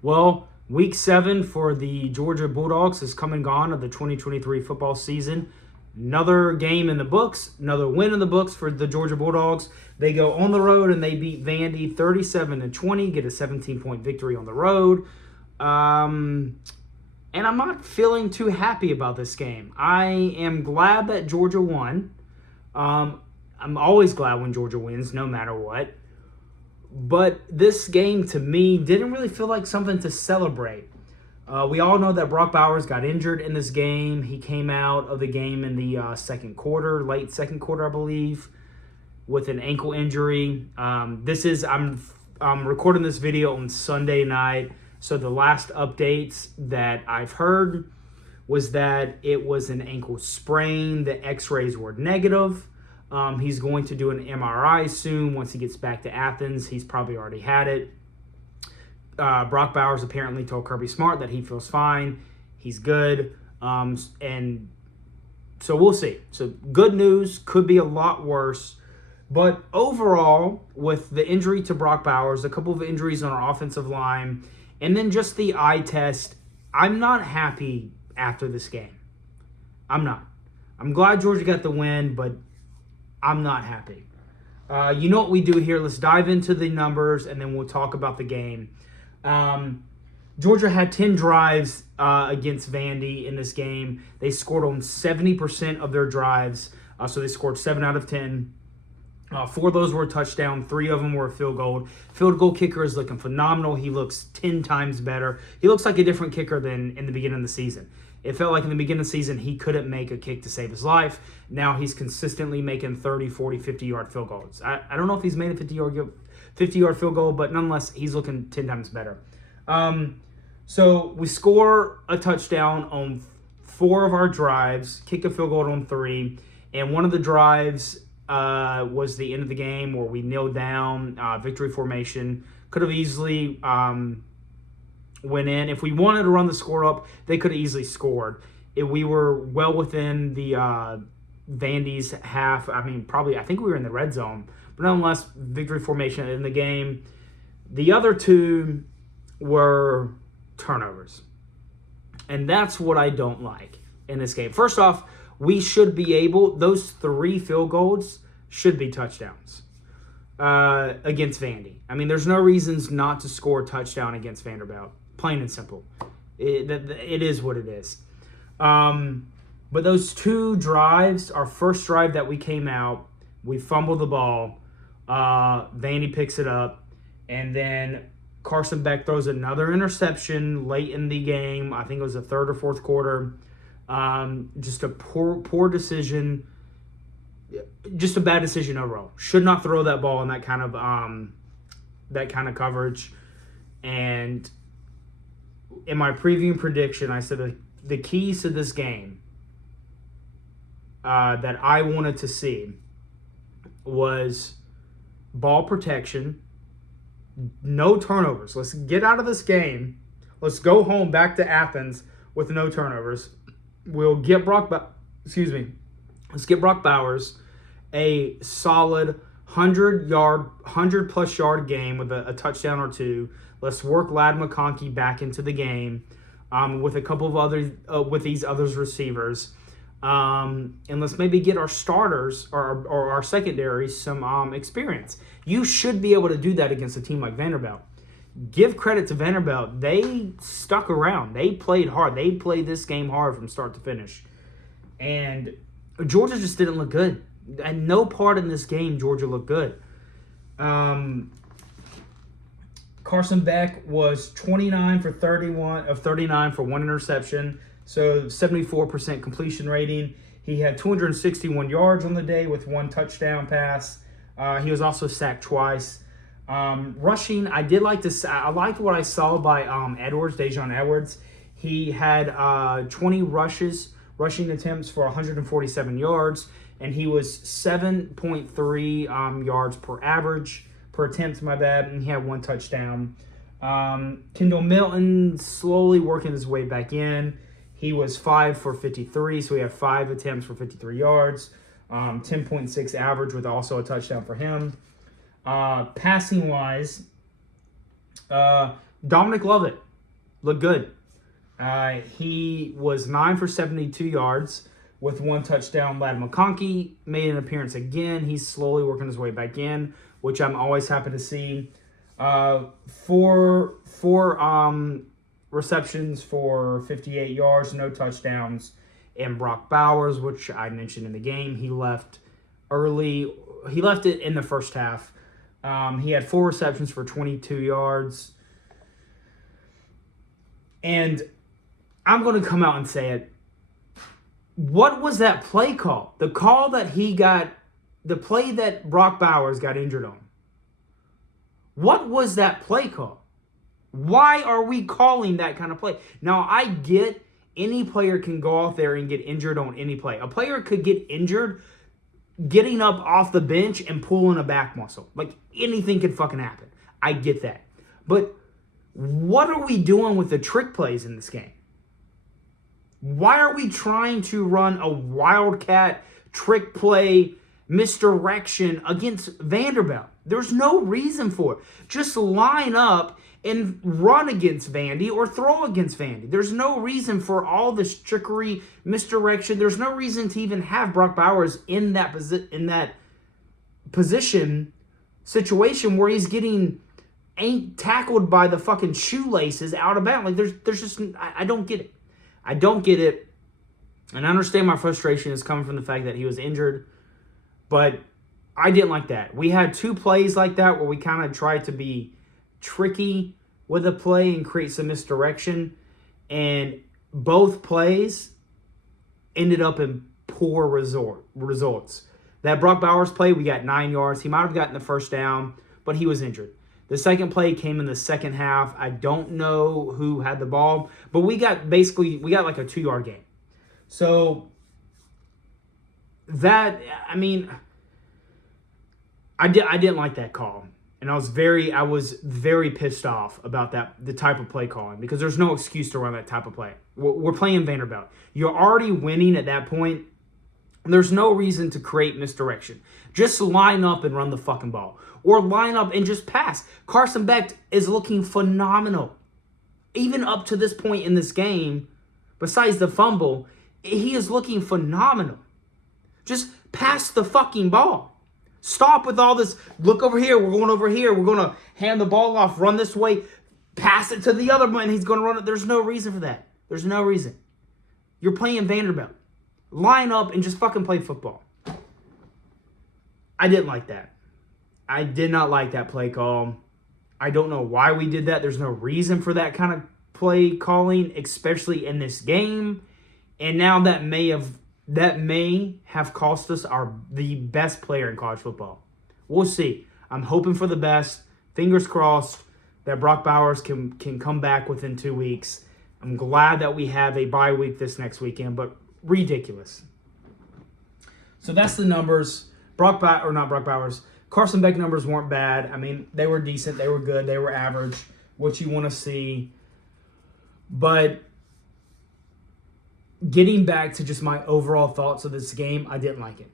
Well, week 7 for the Georgia Bulldogs is come and gone of the 2023 football season. Another game in the books, another win in the books for the Georgia Bulldogs. They go on the road and they beat Vandy 37-20, get a 17-point victory on the road. And I'm not feeling too happy about this game. I am glad that Georgia won. I'm always glad when Georgia wins, no matter what. But this game, to me, didn't really feel like something to celebrate. We all know that Brock Bowers got injured in this game. He came out of the game in the second quarter, late second quarter, I believe, with an ankle injury. I'm recording this video on Sunday night, so the last updates that I've heard was that it was an ankle sprain. The x-rays were negative. He's going to do an MRI soon once he gets back to Athens. He's probably already had it. Brock Bowers apparently told Kirby Smart that he feels fine. He's good. And so we'll see. So good news, could be a lot worse. But overall, with the injury to Brock Bowers, a couple of injuries on our offensive line, and then just the eye test, I'm not happy after this game. I'm not. I'm glad Georgia got the win, but I'm not happy. You know what we do here. Let's dive into the numbers, and then we'll talk about the game. Georgia had 10 drives against Vandy in this game. They scored on 70% of their drives, so they scored 7 out of 10. 4 of those were a touchdown. 3 of them were a field goal. Field goal kicker is looking phenomenal. He looks 10 times better. He looks like a different kicker than in the beginning of the season. It felt like in the beginning of the season he couldn't make a kick to save his life. Now he's consistently making 30, 40, 50-yard field goals. I don't know if he's made a 50-yard field goal, but nonetheless, he's looking 10 times better. So we score a touchdown on 4 of our drives, kick a field goal on 3, and one of the drives was the end of the game where we kneeled down, victory formation. Could have easily went in. If we wanted to run the score up, they could have easily scored. We were well within the Vandy's half. I think we were in the red zone. But nonetheless, victory formation in the game. The other 2 were turnovers. And that's what I don't like in this game. First off, we should be able, those 3 field goals should be touchdowns against Vandy. I mean, there's no reasons not to score a touchdown against Vanderbilt. Plain and simple. It is what it is. But those 2 drives, our first drive that we came out, we fumbled the ball. Vandy picks it up. And then Carson Beck throws another interception late in the game. I think it was the 3rd or 4th quarter. Just a poor decision. Just a bad decision overall. Should not throw that ball in that kind of coverage. And in my preview prediction, I said the keys to this game that I wanted to see was ball protection, no turnovers. Let's get out of this game. Let's go home back to Athens with no turnovers. We'll get Let's get Brock Bowers a solid 100-plus yard game with a touchdown or 2. Let's work Ladd McConkey back into the game with a couple of other with these other receivers, and let's maybe get our starters or our secondary some experience. You should be able to do that against a team like Vanderbilt. Give credit to Vanderbilt. They stuck around. They played hard. They played this game hard from start to finish. And Georgia just didn't look good. At no part in this game, Georgia looked good. Carson Beck was 29 for 39 for 1 interception, so 74% completion rating. He had 261 yards on the day with 1 touchdown pass. He was also sacked twice. Rushing, I liked what I saw by Dejon Edwards. He had 20 rushing attempts for 147 yards, and he was 7.3 yards per attempt, and he had 1 touchdown. Kendall Milton slowly working his way back in. He was 5 for 53, so he had 5 attempts for 53 yards. 10.6 average with also a touchdown for him. Passing-wise, Dominic Lovett Looked good. He was 9 for 72 yards with 1 touchdown. Lad McConkey made an appearance again. He's slowly working his way back in, which I'm always happy to see. Four receptions for 58 yards, no touchdowns. And Brock Bowers, which I mentioned in the game, he left early. He left it in the first half. He had 4 receptions for 22 yards. And I'm going to come out and say it. What was that play call? The call that the play that Brock Bowers got injured on. What was that play call? Why are we calling that kind of play? Now, I get any player can go out there and get injured on any play. A player could get injured getting up off the bench and pulling a back muscle. Like, anything could fucking happen. I get that. But what are we doing with the trick plays in this game? Why are we trying to run a wildcat trick play misdirection against Vanderbilt? There's no reason for it. Just line up and run against Vandy or throw against Vandy. There's no reason for all this trickery, misdirection. There's no reason to even have Brock Bowers in that position situation where he's getting tackled by the fucking shoelaces out of bounds. Like there's just I don't get it. I don't get it. And I understand my frustration is coming from the fact that he was injured, but I didn't like that. We had 2 plays like that where we kind of tried to be tricky with a play and create some misdirection, and both plays ended up in poor results. That Brock Bowers play, we got 9 yards. He might have gotten the first down, but he was injured. The second play came in the second half. I don't know who had the ball, but we got like a 2-yard gain. So that, I mean, I didn't like that call. And I was very pissed off about the type of play calling, because there's no excuse to run that type of play. We're playing Vanderbilt. You're already winning at that point. There's no reason to create misdirection. Just line up and run the fucking ball. Or line up and just pass. Carson Beck is looking phenomenal. Even up to this point in this game, besides the fumble, he is looking phenomenal. Just pass the fucking ball. Stop with all this, look over here, we're going over here, we're going to hand the ball off, run this way, pass it to the other one, he's going to run it. There's no reason for that. There's no reason. You're playing Vanderbilt. Line up and just fucking play football. I didn't like that. I did not like that play call. I don't know why we did that. There's no reason for that kind of play calling, especially in this game. And now that may have cost us the best player in college football. We'll see. I'm hoping for the best. Fingers crossed that Brock Bowers can come back within 2 weeks. I'm glad that we have a bye week this next weekend, but ridiculous. So that's the numbers. Carson Beck numbers weren't bad. I mean, they were decent. They were good. They were average, what you want to see. But getting back to just my overall thoughts of this game, I didn't like it.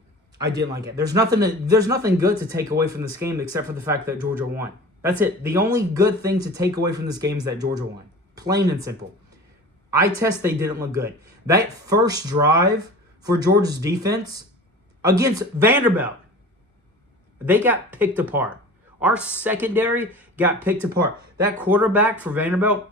There's nothing good to take away from this game except for the fact that Georgia won. That's it. The only good thing to take away from this game is that Georgia won. Plain and simple. Eye test, they didn't look good. That first drive for Georgia's defense against Vanderbilt, they got picked apart. Our secondary got picked apart. That quarterback for Vanderbilt,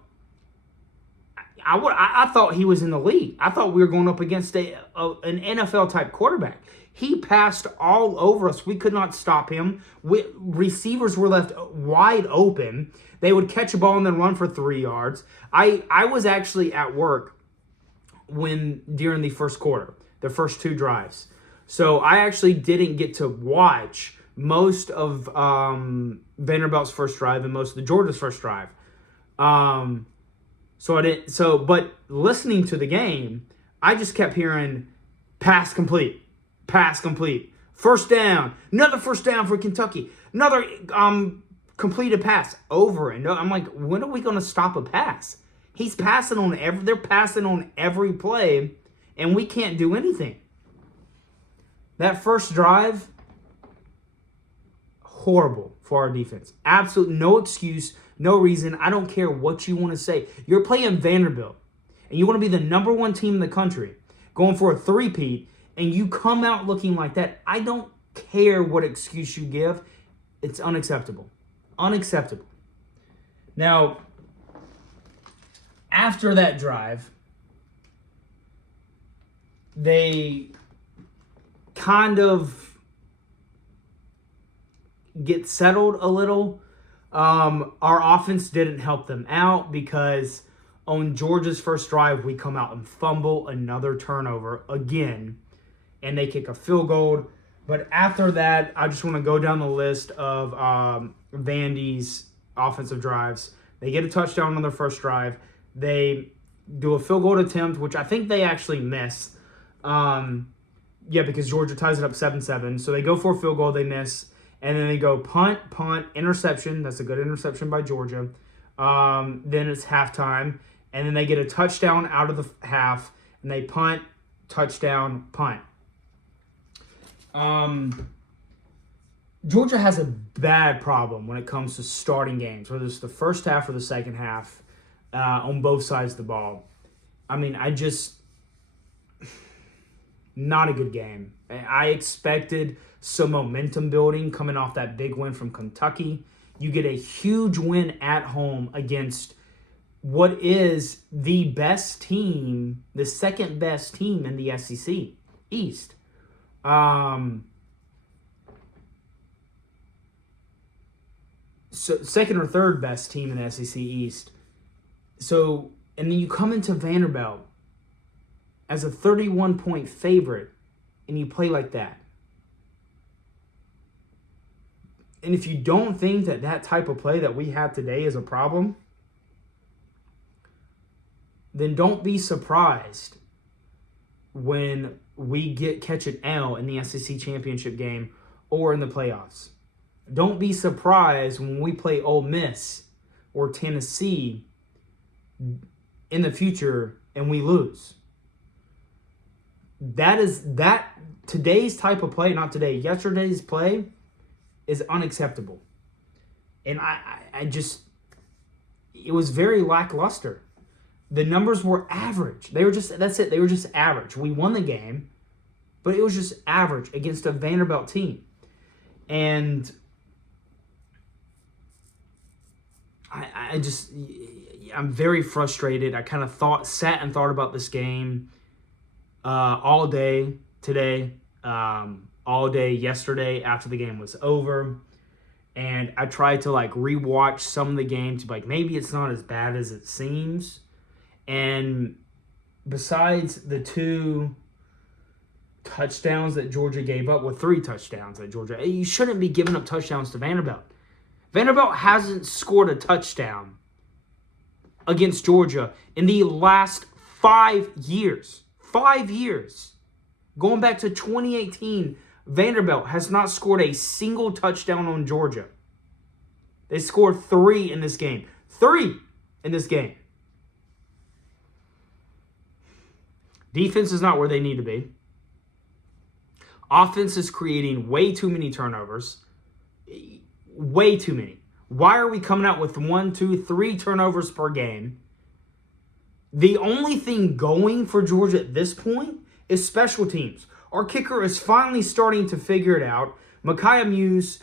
I thought he was in the league. I thought we were going up against an NFL-type quarterback. He passed all over us. We could not stop him. Receivers were left wide open. They would catch a ball and then run for 3 yards. I was actually at work during the first quarter, the first 2 drives. So I actually didn't get to watch most of Vanderbilt's first drive and most of the Georgia's first drive. But listening to the game, I just kept hearing pass complete, first down, another first down for Kentucky, another completed pass over and over. I'm like, when are we going to stop a pass? They're passing on every play, and we can't do anything. That first drive, horrible for our defense. Absolutely no excuse, no reason. I don't care what you want to say. You're playing Vanderbilt, and you want to be the number one team in the country, going for a three-peat, and you come out looking like that. I don't care what excuse you give. It's unacceptable. Unacceptable. Now, after that drive, they kind of get settled a little. Our offense didn't help them out because on Georgia's first drive, we come out and fumble another turnover again, and they kick a field goal. But after that, I just want to go down the list of Vandy's offensive drives. They get a touchdown on their first drive. They do a field goal attempt, which I think they actually miss. Because Georgia ties it up 7-7. So they go for a field goal, they miss. And then they go punt, interception. That's a good interception by Georgia. Then it's halftime. And then they get a touchdown out of the half. And they punt, touchdown, punt. Georgia has a bad problem when it comes to starting games, whether it's the first half or the second half, on both sides of the ball. I mean, not a good game. I expected some momentum building coming off that big win from Kentucky. You get a huge win at home against what is the best team, the second best team in the SEC East. So second or third best team in the SEC East. So, and then you come into Vanderbilt as a 31-point favorite, and you play like that. And if you don't think that type of play that we have today is a problem, then don't be surprised when we catch an L in the SEC championship game or in the playoffs. Don't be surprised when we play Ole Miss or Tennessee in the future and we lose. Today's type of play, not today, yesterday's play is unacceptable. And it was very lackluster. The numbers were average. That's it. They were just average. We won the game, but it was just average against a Vanderbilt team. And I'm very frustrated. I kind of sat and thought about this game all day today, all day yesterday after the game was over. And I tried to rewatch some of the game to maybe it's not as bad as it seems. And besides the 2 touchdowns that Georgia gave up, 3 touchdowns that Georgia, you shouldn't be giving up touchdowns to Vanderbilt. Vanderbilt hasn't scored a touchdown against Georgia in the last 5 years. 5 years. Going back to 2018, Vanderbilt has not scored a single touchdown on Georgia. They scored 3 in this game. 3 in this game. Defense is not where they need to be. Offense is creating way too many turnovers. Way too many. Why are we coming out with 1, 2, 3 turnovers per game? The only thing going for Georgia at this point is special teams. Our kicker is finally starting to figure it out. Micaiah Muse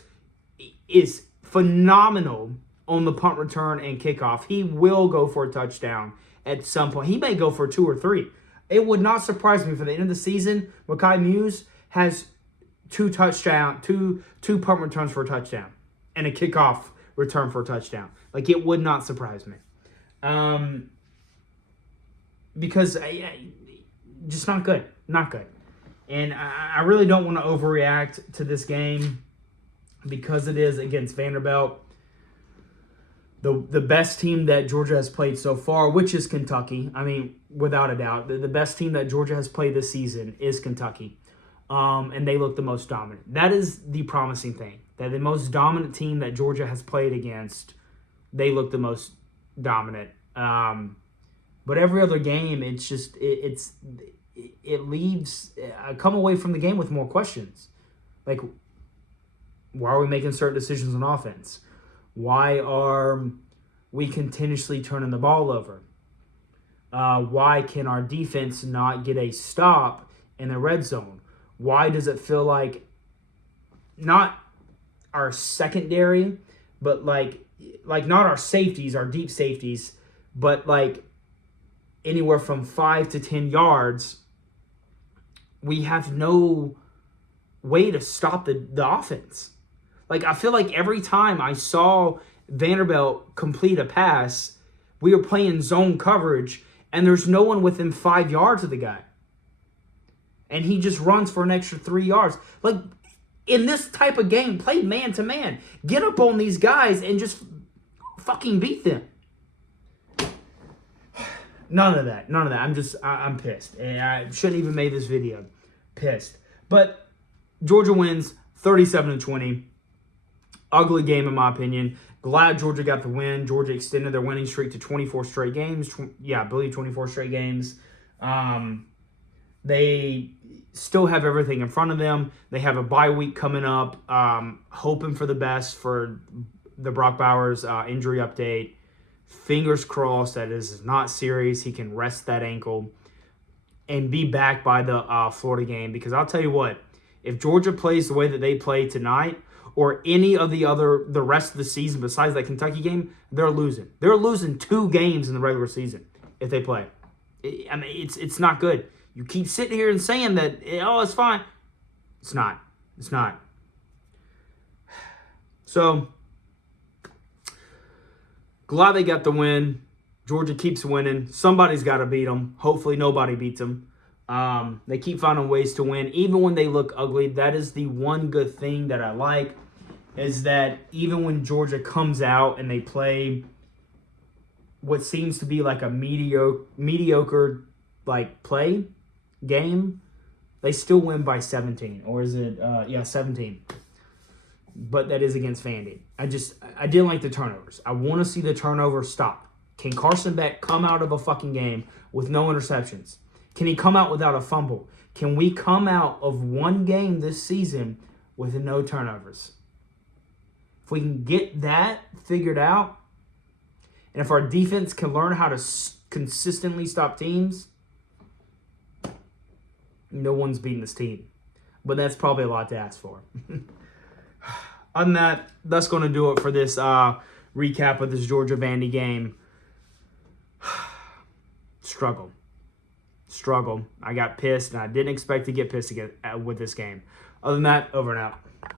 is phenomenal on the punt return and kickoff. He will go for a touchdown at some point. He may go for 2 or 3. It would not surprise me for the end of the season, Micaiah Muse has 2 punt returns for a touchdown and a kickoff return for a touchdown. It would not surprise me. Because just not good. Not good. And I really don't want to overreact to this game because it is against Vanderbilt. The best team that Georgia has played so far, which is Kentucky. I mean, without a doubt. The best team that Georgia has played this season is Kentucky. And they look the most dominant. That is the promising thing. That the most dominant team that Georgia has played against, they look the most dominant. But every other game, it's just it leaves. I come away from the game with more questions. Why are we making certain decisions on offense? Why are we continuously turning the ball over? Why can our defense not get a stop in the red zone? Why does it feel like not our secondary, but like not our safeties, our deep safeties, but like anywhere from 5 to 10 yards, we have no way to stop the offense. Like, I feel like every time I saw Vanderbilt complete a pass, we were playing zone coverage, and there's no one within 5 yards of the guy. And he just runs for an extra 3 yards. Like, in this type of game, play man-to-man. Get up on these guys and just fucking beat them. None of that. I'm pissed. And I shouldn't even made this video. Pissed. But Georgia wins 37-20. Ugly game, in my opinion. Glad Georgia got the win. Georgia extended their winning streak to 24 straight games. I believe 24 straight games. They still have everything in front of them. They have a bye week coming up. Hoping for the best for the Brock Bowers injury update. Fingers crossed that this is not serious. He can rest that ankle and be back by the Florida game. Because I'll tell you what, if Georgia plays the way that they play tonight, or any of the rest of the season besides that Kentucky game, they're losing. They're losing 2 games in the regular season if they play. I mean, it's not good. You keep sitting here and saying that, oh, it's fine. It's not. It's not. So, glad they got the win. Georgia keeps winning. Somebody's got to beat them. Hopefully nobody beats them. They keep finding ways to win, even when they look ugly. That is the one good thing that I like, is that even when Georgia comes out and they play what seems to be like a mediocre like play game, they still win by 17. Or is it, 17. But that is against Vandy. I didn't like the turnovers. I want to see the turnovers stop. Can Carson Beck come out of a fucking game with no interceptions? Can he come out without a fumble? Can we come out of one game this season with no turnovers? If we can get that figured out, and if our defense can learn how to consistently stop teams, no one's beating this team. But that's probably a lot to ask for. Other than that, that's going to do it for this recap of this Georgia Vandy game. Struggle. I got pissed, and I didn't expect to get pissed again with this game. Other than that, over and out.